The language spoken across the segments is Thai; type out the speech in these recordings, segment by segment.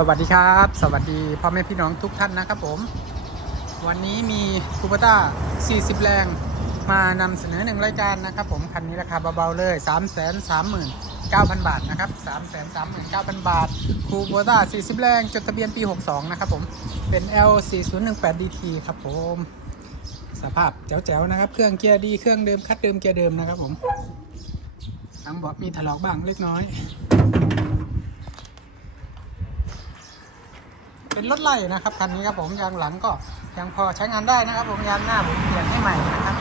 สวัสดีครับ สวัสดีพ่อแม่พี่น้องทุกท่านนะครับผม วันนี้มีคูปต้า 40 แรงมานำเสนอหนึ่งรายการนะครับผม คันนี้ราคาเบาๆเลย 3 3 9 0 0 0 บาทนะครับ 3 3 9 0 0 0 บาท คูปต้า 40 แรง จดทะเบียนปี 62 นะครับผม เป็น L 4 0 1 8 DT ครับผม สภาพแจ๋วๆนะครับ เครื่องเกียร์ดี เครื่องเดิม คัดเดิม เกียร์เดิมนะครับผม ทั้งเบาะมีถลอกบ้างเล็กน้อย เป็นรถไล่นะครับคันนี้ครับผมยางหลังก็ยังพอใช้งานได้นะครับ ผมยางหน้าผมเปลี่ยนให้ใหม่นะครับ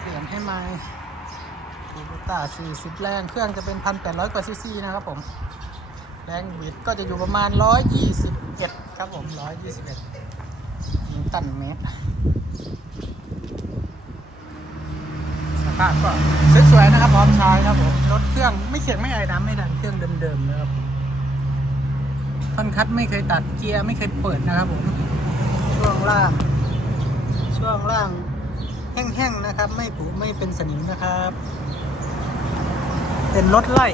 เปลี่ยนให้ใหม่คูบูต้า40 แรงเครื่องจะเป็น 1,800 กว่าซีซีนะครับผมแรงบิดก็จะอยู่ประมาณ 121 ครับผม 121นิวตันเมตรสภาพก็สวยๆนะครับพร้อมใช้ครับผมรถเครื่องไม่เขียงไม่ไอ้น้ำไม่ดันเครื่องเดิมๆนะครับ ผมคันคัดไม่เคยตัดเกียร์ไม่เคยเปิดนะครับผมช่วงล่าง ช่วงล่าง แห้งๆนะครับ ไม่ผุไม่เป็นสนิมนะครับ เป็นรถไล่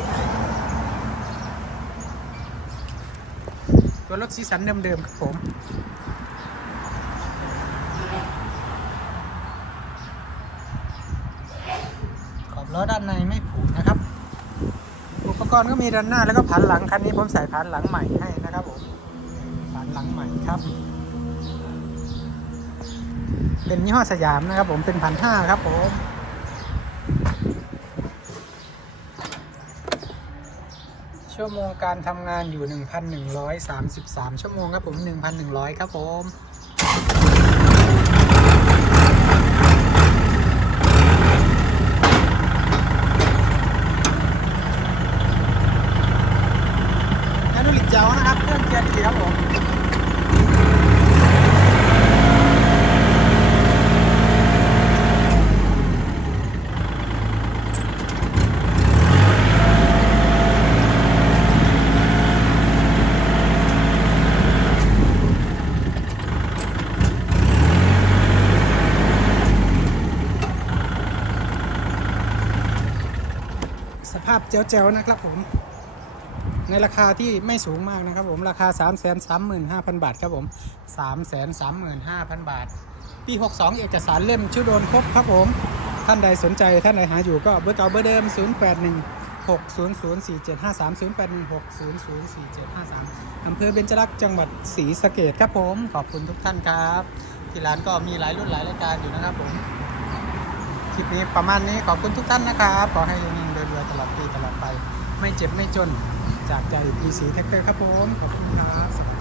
ตัวรถสีสันเดิมๆครับผมขอบล้อด้านในไม่ผุนะครับ ปกรณ์ก็มีด้านหน้าแล้วก็ผันหลังคันนี้ผมใส่ผันหลังใหม่ให้นะครับผมผันหลังใหม่ครับ เป็นยี่ห้อสยามนะครับผมเป็นพันห้าครับผมชั่วโมงการทำงานอยู่ 1,133 ชั่วโมงครับผม 1,100 ครับผม แอนูลิกเจ้านะครับเครื่องเกียร์ดีครับผม สภาพเจ๋วๆนะครับผม ในราคาที่ไม่สูงมากนะครับผมราคา 3 3 5 0 0 0 บาทครับผม 3 3 5 0 0 0 บาท ปี 62 เอกสารเล่มชื่อโดนครบครับผม ท่านใดสนใจท่านใดหาอยู่ก็เบอร์เก่าเบอร์เดิม 081 6004753 081 6004753อำเภอเบญจรักษ์จังหวัดศรีสะเกดครับผม ขอบคุณทุกท่านครับ ที่ร้านก็มีหลายรุ่นหลายรายการอยู่นะครับผม คลิปนี้ประมาณนี้ขอบคุณทุกท่านนะครับ ขอให้ยังๆรวยๆ ตลอดปีตลอดไป ไม่เจ็บไม่จน จากใจพีซีแท็กเตอร์ครับผม ขอบคุณครับ